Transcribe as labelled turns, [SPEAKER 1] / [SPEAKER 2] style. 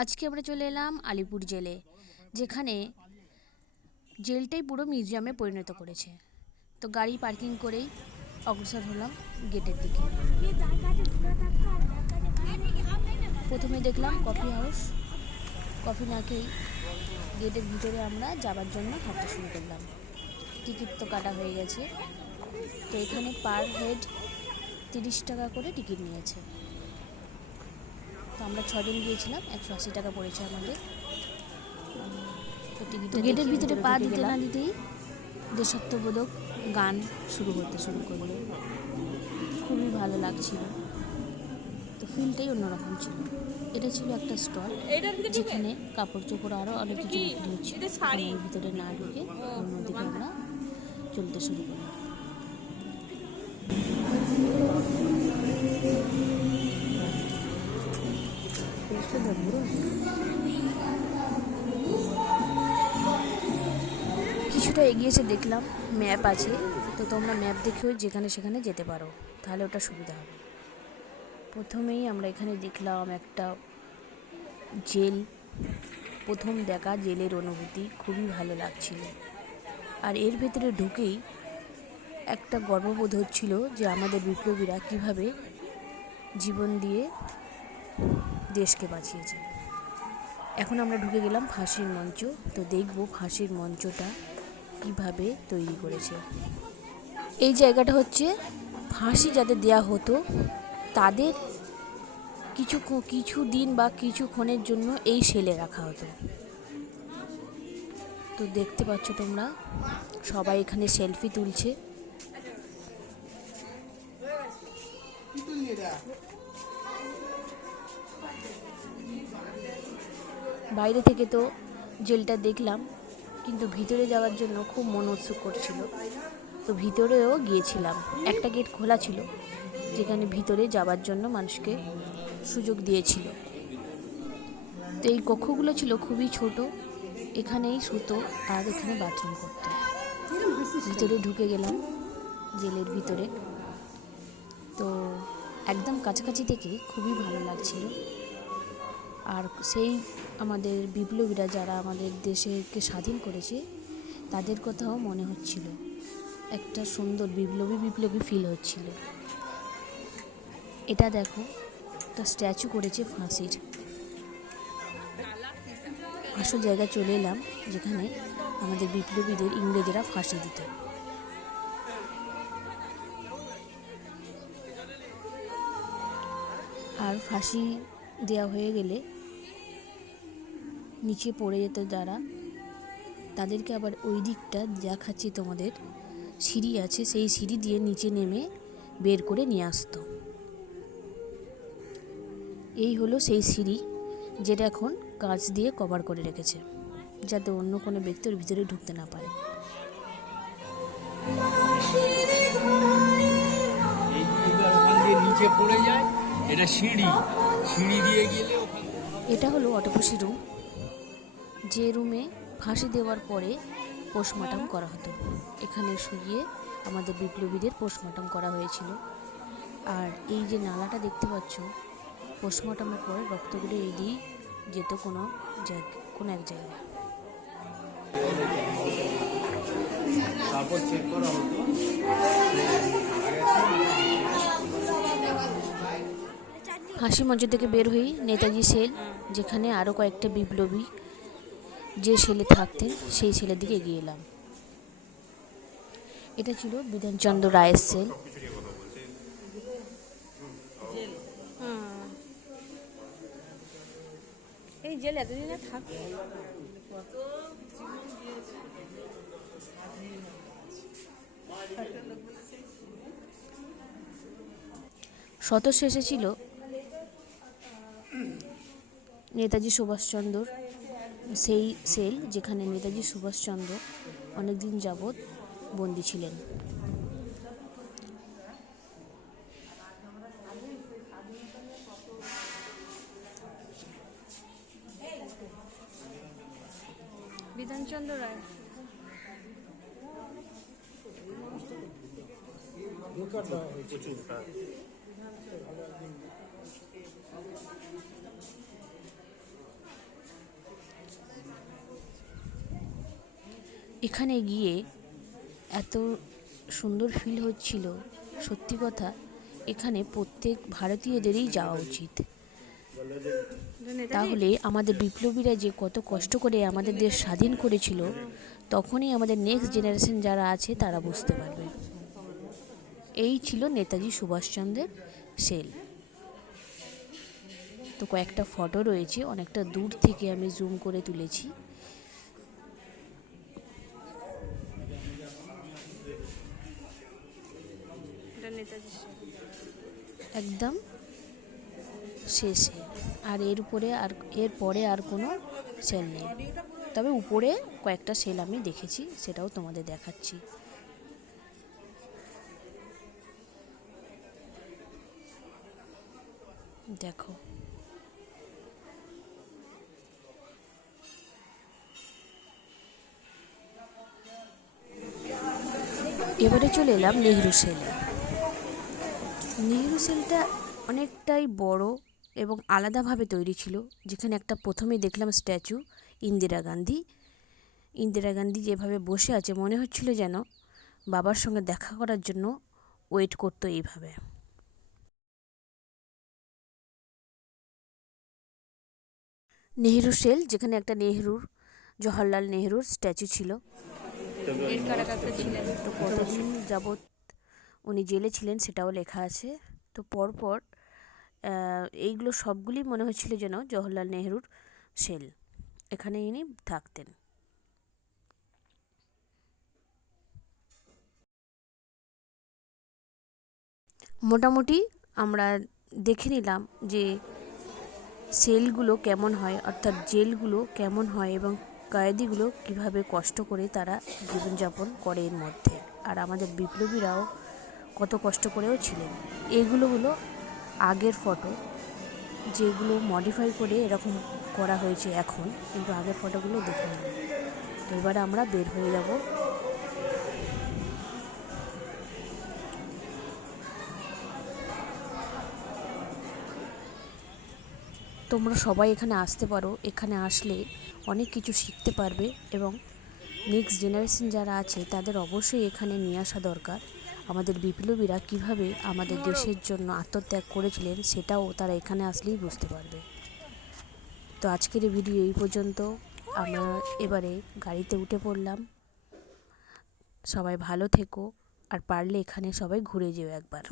[SPEAKER 1] আজকে আমরা চলে এলাম আলিপুর জেলে, যেখানে জেলটাই পুরো মিউজিয়ামে পরিণত করেছে। তো গাড়ি পার্কিং করেই অগ্রসর হলাম গেটের দিকে। প্রথমে দেখলাম কফি হাউস। কফি না খেয়েই গেটের ভিতরে আমরা যাবার জন্য হাঁটতে শুরু করলাম। টিকিট তো কাটা হয়ে গেছে। তো এখানে পার হেড তিরিশ টাকা করে টিকিট নিয়েছে। তো আমরা ছজন গিয়েছিলাম একশো আশি টাকা পড়েছে আমাদের। তো গেটের ভিতরে পা দিতে না দিতেই দেশাত্মবোধক গান শুরু করতে শুরু করল। খুবই ভালো লাগছিল। তো ফিলটাই অন্যরকম ছিল। এটা ছিল একটা স্টল যেখানে কাপড় চোপড় আরও অনেক কিছু বিক্রি হচ্ছিল ভিতরে না ঢুকে অন্যদিকে আমরা চলতে শুরু করলাম। কিছুটা এগিয়েছে দেখলাম ম্যাপ আছে, তো তোমরা ম্যাপ দেখেও যেখানে সেখানে যেতে পারো, তাহলে ওটা সুবিধা হবে। প্রথমেই আমরা এখানে দেখলাম একটা জেল। প্রথম দেখা জেলের অনুভূতি, খুবই ভালো লাগছিল। আর এর ভেতরে ঢুকেই একটা গর্ববোধ হচ্ছিল যে আমাদের বিপ্লবীরা কীভাবে জীবন দিয়ে দেশকে বাঁচিয়েছে। এখন আমরা ঢুকে গেলাম ফাঁসির মঞ্চ। তো দেখব ফাঁসির মঞ্চটা কীভাবে তৈরি করেছে। এই জায়গাটা হচ্ছে ফাঁসি যাদের দেয়া হতো, তাদের কিছু কিছু দিন বা কিছুক্ষণের জন্য এই সেলে রাখা হতো। তো দেখতে পাচ্ছ তোমরা, সবাই এখানে সেলফি তুলছে। বাইরে থেকে তো জেলটা দেখলাম, কিন্তু ভিতরে যাওয়ার জন্য খুব মন উৎসুক করছিল। তো ভিতরেও গিয়েছিলাম। একটা গেট খোলা ছিল, যেখানে ভিতরে যাওয়ার জন্য মানুষকে সুযোগ দিয়েছিল। তো এই কক্ষগুলো ছিল খুবই ছোট, এখানেই শুতো আর এখানে বাথরুম করতো। ভিতরে ঢুকে গেলাম, জেলের ভিতরে। তো একদম কাছাকাছি থেকে খুবই ভালো লাগছিল। আর সেই আমাদের বিপ্লবীরা যারা আমাদের দেশকে স্বাধীন করেছে, তাদের কথাও মনে হচ্ছিল। একটা সুন্দর বিপ্লবী বিপ্লবী ফিল হচ্ছিল। এটা দেখো, একটা স্ট্যাচু করেছে ফাঁসির। আসল জায়গায় চলে এলাম, যেখানে আমাদের বিপ্লবীদের ইংরেজরা ফাঁসি দিত। আর ফাঁসি দেওয়া হয়ে গেলে নিচে পড়ে যেত যারা তাদেরকে আবার ওই দিকটা দেখাচ্ছি তোমাদের। সিঁড়ি আছে সেই সিঁড়ি দিয়ে নিচে নেমে বের করে নিয়ে আসতো। এই হলো সেই সিঁড়ি যেটা এখন কাঁচ দিয়ে কভার করে রেখেছে যাতে অন্য কোনো ব্যক্তির ভিতরে ঢুকতে না পারে।
[SPEAKER 2] এই এবার ওখান দিয়ে নিচে পড়ে যায় এটা সিঁড়ি। সিঁড়ি দিয়ে গেলে
[SPEAKER 1] এটা হলো অটোপসি রুম। যে রুমে ফাঁসি দেওয়ার পরে পোস্টমর্টম করা হতো। এখানে শুয়ে আমাদের বিপ্লবীদের পোস্টমর্টম করা হয়েছিল। আর এই যে নালাটা দেখতে পাচ্ছ পোস্টমর্টমের পরে রক্তগুলো এই দিয়ে যেত কোনো জায়গা কোনো এক জায়গায়।
[SPEAKER 2] তারপর চেক করা হতো।
[SPEAKER 1] ফাঁসি মঞ্চ থেকে বের হই নেতাজি সেল যেখানে আরও কয়েকটা বিপ্লবী যে ছেলে থাকতেন সেই ছেলের দিকে এগিয়ে এলাম। এটা ছিল বিধানচন্দ্র রায়ের সেল
[SPEAKER 3] এই জেল এতদিনে থাকবে
[SPEAKER 1] শত শেষে ছিল নেতাজি সুভাষচন্দ্র সেই সেল যেখানে নেতাজি সুভাষচন্দ্র অনেকদিন যাবৎ বন্দী ছিলেন।
[SPEAKER 3] বিধানচন্দ্র রায়।
[SPEAKER 1] এখানে গিয়ে এত সুন্দর ফিল হচ্ছিল। সত্যি কথা, এখানে প্রত্যেক ভারতীয়দেরই যাওয়া উচিত। তাহলে আমাদের বিপ্লবীরা যে কত কষ্ট করে আমাদের দেশ স্বাধীন করেছিল, তখনই আমাদের নেক্সট জেনারেশন যারা আছে, তারা বুঝতে পারবে। এই ছিল নেতাজি সুভাষচন্দ্রের সেল তো কয়েকটা ফটো রয়েছে, অনেকটা দূর থেকে আমি জুম করে তুলেছি। একদম শেষে। আর এর উপরে আর এর পরে আর কোনো সেল নেই। তবে উপরে কয়েকটা সেল আমি দেখেছি, সেটাও তোমাদের দেখাচ্ছি। দেখো। এবারে চলে এলাম নেহরু সেলে নেহরু সেলটা অনেকটাই বড় এবং আলাদাভাবে তৈরি ছিল। যেখানে একটা প্রথমে দেখলাম স্ট্যাচু, ইন্দিরা গান্ধী। ইন্দিরা গান্ধী যেভাবে বসে আছে, মনে হচ্ছিল যেন বাবার সঙ্গে দেখা করার জন্য ওয়েট করতো এইভাবে। নেহেরু সেল, যেখানে একটা নেহরুর, জওহরলাল নেহরুর স্ট্যাচু ছিল। কতদিন যাবৎ উনি জেলে ছিলেন, সেটাও লেখা আছে। তো পরপর এইগুলো সবগুলি মনে হচ্ছিল যেন জওহরলাল নেহরুর সেল। এখানে ইনি থাকতেন। মোটামুটি আমরা দেখে নিলাম যে সেলগুলো কেমন হয়, অর্থাৎ জেলগুলো কেমন হয় এবং কয়েদিগুলো কীভাবে কষ্ট করে তারা জীবনযাপন করে এর মধ্যে। আর আমাদের বিপ্লবীরাও কত কষ্ট করেও ছিলেন। এগুলো হলো আগের ফটো যেগুলো মডিফাই করে এরকম করা হয়েছে এখন, কিন্তু আগের ফটোগুলো দেখে নিলাম তো এবারে আমরা বের হয়ে যাব। তোমরা সবাই এখানে আসতে পারো, এখানে আসলে অনেক কিছু শিখতে পারবে এবং নেক্সট জেনারেশন যারা আছে, তাদের অবশ্যই এখানে নিয়ে আসা দরকার। আমাদের বিপ্লবীরা কীভাবে আমাদের দেশের জন্য আত্মত্যাগ করেছিলেন সেটাও তারা এখানে আসলেই বুঝতে পারবে। তো আজকের এই ভিডিও এই পর্যন্ত। আমরা এবারে গাড়িতে উঠে পড়লাম। সবাই ভালো থেকো, আর পারলে এখানে সবাই ঘুরে যেও একবার।